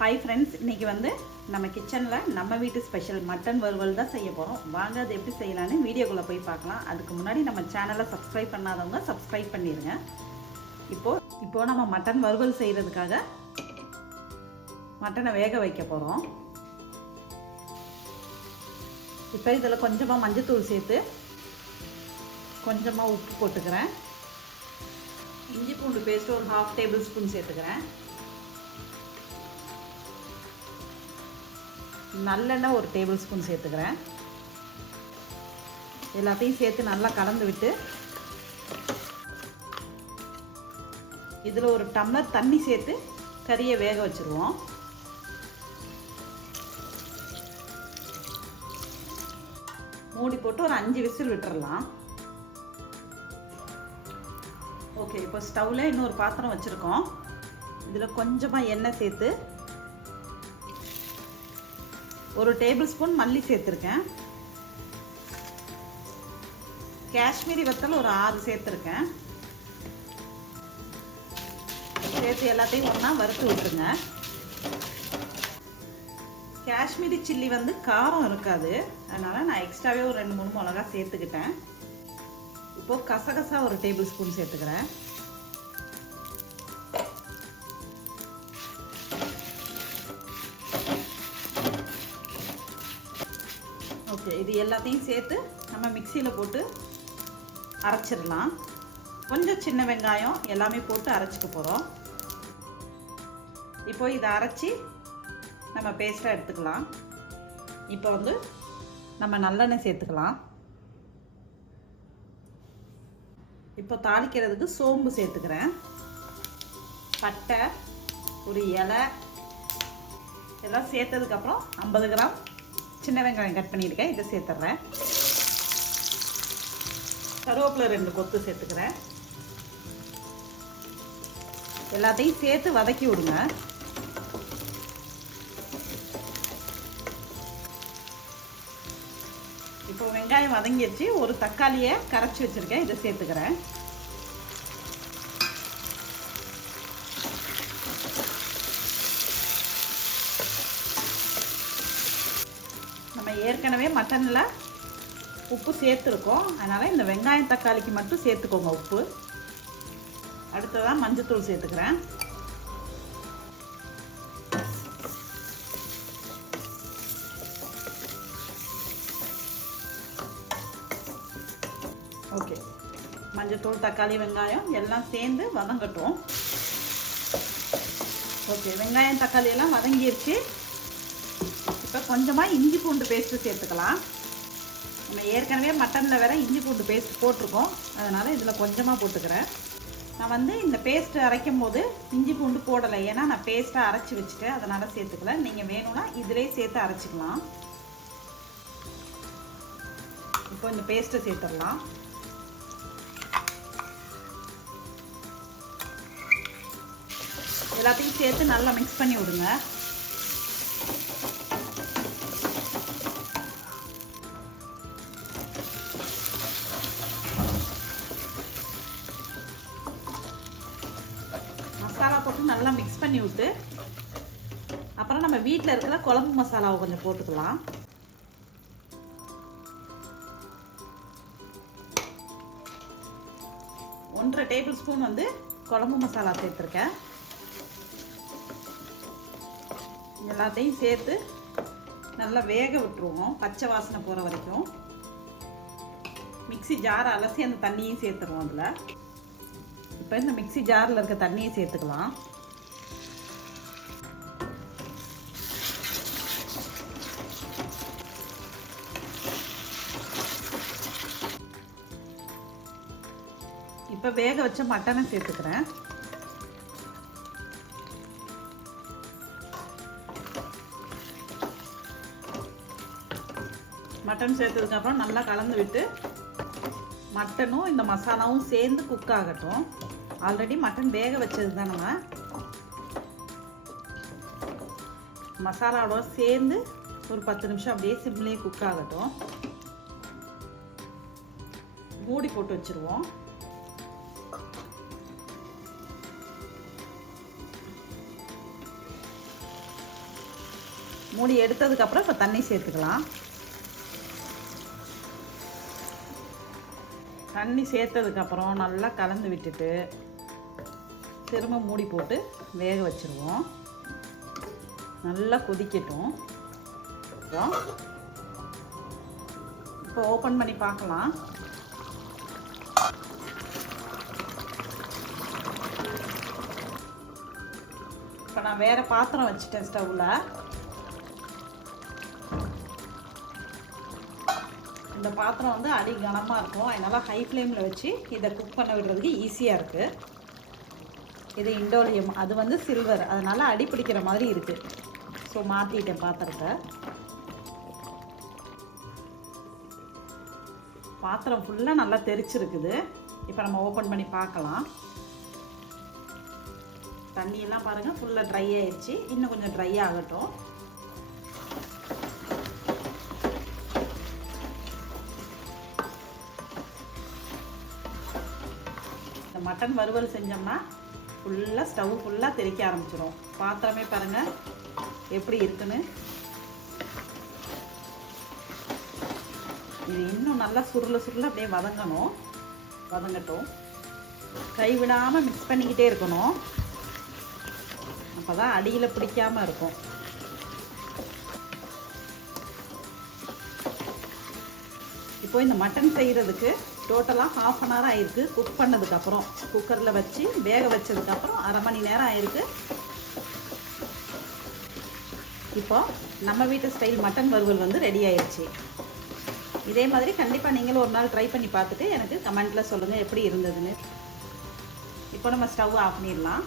Hi friends, இன்றைக்கி நம்ம கிச்சனில் நம்ம வீட்டு ஸ்பெஷல் மட்டன் வறுவல் தான் செய்ய போகிறோம். வாங்க அது எப்படி செய்யலான்னு வீடியோக்குள்ளே போய் பார்க்கலாம். அதுக்கு முன்னாடி நம்ம சேனலை சப்ஸ்கிரைப் பண்ணாதவங்க சப்ஸ்கிரைப் பண்ணிடுங்க. இப்போது நம்ம மட்டன் வறுவல் செய்கிறதுக்காக மட்டனை வேக வைக்க போகிறோம். இப்போ இதில் கொஞ்சமாக மஞ்சத்தூள் சேர்த்து கொஞ்சமாக உப்பு போட்டுக்கிறேன். இஞ்சி பூண்டு பேஸ்ட்டு ஒரு 1/2 டேபிள் ஸ்பூன் சேர்த்துக்கிறேன். நல்லெண்ணெய் ஒரு டேபிள் ஸ்பூன் சேர்த்துக்கிறேன். எல்லாத்தையும் சேர்த்து நல்லா கலந்து விட்டு இதில் ஒரு டம்ளர் தண்ணி சேர்த்து கறியை வேக வச்சுருவோம். மூடி போட்டு ஒரு 5 விசில் விட்டுறலாம். ஓகே, இப்போ ஸ்டவ்வில் இன்னொரு பாத்திரம் வச்சுருக்கோம். இதில் கொஞ்சமாக எண்ணெய் சேர்த்து ஒரு டேபிள் ஸ்பூன் மல்லி சேர்த்துருக்கேன். காஷ்மீரி வத்தல் ஒரு 6 சேர்த்துருக்கேன். சேர்த்து எல்லாத்தையும் ஒன்றா வறுத்து விட்டுருங்க. காஷ்மீரி சில்லி காரம் இருக்காது, அதனால் நான் எக்ஸ்ட்ராவே ஒரு 2-3 மிளகா சேர்த்துக்கிட்டேன். இப்போது கசகசா ஒரு டேபிள் ஸ்பூன் சேர்த்துக்கிறேன். ஓகே, இது எல்லாத்தையும் சேர்த்து நம்ம மிக்சியில் போட்டு அரைச்சிடலாம். கொஞ்சம் சின்ன வெங்காயம் எல்லாமே போட்டு அரைச்சிக்க போகிறோம். இப்போ இதை அரைச்சி நம்ம பேஸ்ட்டாக எடுத்துக்கலாம். இப்போ நம்ம நல்லெண்ணெய் சேர்த்துக்கலாம். இப்போ தாளிக்கிறதுக்கு சோம்பு சேர்த்துக்கிறேன். பட்டை, ஒரு இலை எல்லாம் சேர்த்ததுக்கப்புறம் 50 கிராம் சின்ன வெங்காயம் கட் பண்ணியிருக்கேன், இதை சேர்த்துட்றேன். கருவேப்பிலை 2 கொத்து சேர்த்துக்கிறேன். எல்லாத்தையும் சேர்த்து வதக்கி விடுங்க. இப்போ வெங்காயம் வதங்கிடுச்சு. ஒரு தக்காளியை கரைச்சி வச்சிருக்கேன், இதை சேர்த்துக்கிறேன். நம்ம ஏற்கனவே மட்டனில் உப்பு சேர்த்துருக்கோம், அதனால் இந்த வெங்காயம் தக்காளிக்கு மட்டும் சேர்த்துக்கோங்க உப்பு. அடுத்ததான் மஞ்சத்தூள் சேர்த்துக்கிறேன். ஓகே, மஞ்சத்தூள், தக்காளி, வெங்காயம் எல்லாம் சேர்ந்து வதங்கட்டும். ஓகே, வெங்காயம் தக்காளி எல்லாம் வதங்கிடுச்சு. இப்போ கொஞ்சமாக இஞ்சி பூண்டு பேஸ்ட்டு சேர்த்துக்கலாம். நம்ம ஏற்கனவே மட்டனில் வேற இஞ்சி பூண்டு பேஸ்ட் போட்டிருக்கோம், அதனால் இதில் கொஞ்சமாக போட்டுக்கிறேன். நான் இந்த பேஸ்ட்டு அரைக்கும் போது இஞ்சி பூண்டு போடலை, ஏன்னா நான் பேஸ்ட்டாக அரைச்சி வச்சுட்டேன், அதனால் சேர்த்துக்கல. நீங்கள் வேணும்னா இதிலே சேர்த்து அரைச்சிக்கலாம். இப்போ இந்த பேஸ்ட்டை சேர்த்துடலாம். எல்லாத்தையும் சேர்த்து நல்லா மிக்ஸ் பண்ணி விடுங்க. மசாலா போட்டு நல்லா மிக்ஸ் பண்ணி விட்டு அப்புறம் நம்ம வீட்டில் இருக்கிற குழம்பு மசாலாவை கொஞ்சம் போட்டுக்கலாம். ஒன்றரை டேபிள் ஸ்பூன் குழம்பு மசாலா சேர்த்துருக்கேன். எல்லாத்தையும் சேர்த்து நல்லா வேக விட்டுருவோம், பச்சை வாசனை போகிற வரைக்கும். மிக்ஸி ஜாரை அலசி அந்த தண்ணியும் சேர்த்துருவோம் அதில். இப்போ இந்த மிக்ஸி ஜாரில் இருக்க தண்ணியை சேர்த்துக்கலாம். இப்போ வேக வச்ச மட்டனை சேர்த்துக்கிறேன். மட்டன் சேர்த்ததுக்கப்புறம் நல்லா கலந்து விட்டு மட்டனும் இந்த மசாலாவும் சேர்ந்து குக் ஆகட்டும். ஆல்ரெடி மட்டன் வேக வச்சது தான். நம்ம மசாலாவோட சேர்ந்து ஒரு 10 நிமிஷம் அப்படியே சிம்லேயே குக் ஆகட்டும். மூடி போட்டு வச்சுருவோம். மூடி எடுத்ததுக்கப்புறம் இப்போ தண்ணி சேர்த்துக்கலாம். தண்ணி சேர்த்ததுக்கப்புறம் நல்லா கலந்து விட்டுட்டு திரும்ப மூடி போட்டு வேக வச்சுருவோம். நல்லா கொதிக்கட்டும். இப்போ ஓப்பன் பண்ணி பார்க்கலாம். இப்போ நான் வேறு பாத்திரம் வச்சுட்டேன் ஸ்டவ்வில். இந்த பாத்திரம் வந்து அடி கனமாக இருக்கும், அதனால் ஹை ஃப்ளேமில் வச்சு இதை குக் பண்ண விடுறதுக்கு ஈஸியாக இருக்குது. இது இண்டோலியம், அது வந்து சில்வர், அதனால் அடி பிடிக்கிற மாதிரி இருக்குது. ஸோ மாற்றிட்டேன் பாத்திரத்தை. பாத்திரம் ஃபுல்லாக நல்லா தெரிச்சிருக்குது. இப்போ நம்ம ஓப்பன் பண்ணி பார்க்கலாம். தண்ணியெல்லாம் பாருங்கள் ஃபுல்லாக ட்ரை ஆயிடுச்சு. இன்னும் கொஞ்சம் ட்ரை ஆகட்டும். இந்த மட்டன் வறுவல் செஞ்சோம்னா ஃபுல்லாக ஸ்டவ் ஃபுல்லாக தெறிக்க ஆரம்பிச்சிடும். பாத்திரமே பாருங்கள் எப்படி இருக்குன்னு. இது இன்னும் நல்லா சுருள அப்படியே வதங்கட்டும். கைவிடாமல் மிக்ஸ் பண்ணிக்கிட்டே இருக்கணும். அப்போ தான் அடியில் பிடிக்காமல் இருக்கும். இப்போ இந்த மட்டன் செய்கிறதுக்கு டோட்டலாக 1/2 அன் ஹவர் ஆயிருக்கு. குக் பண்ணதுக்கப்புறம் குக்கரில் வச்சு வேக வச்சதுக்கப்புறம் 1/2 மணி நேரம் ஆயிருக்கு. இப்போ நம்ம வீட்டு ஸ்டைல் மட்டன் வறுவல் வந்து ரெடி ஆயிடுச்சு. இதே மாதிரி கண்டிப்பாக நீங்களும் ஒரு நாள் ட்ரை பண்ணி பார்த்துட்டு எனக்கு கமெண்ட்டில் சொல்லுங்கள் எப்படி இருந்ததுன்னு. இப்போ நம்ம ஸ்டவ் ஆஃப் பண்ணிடலாம்.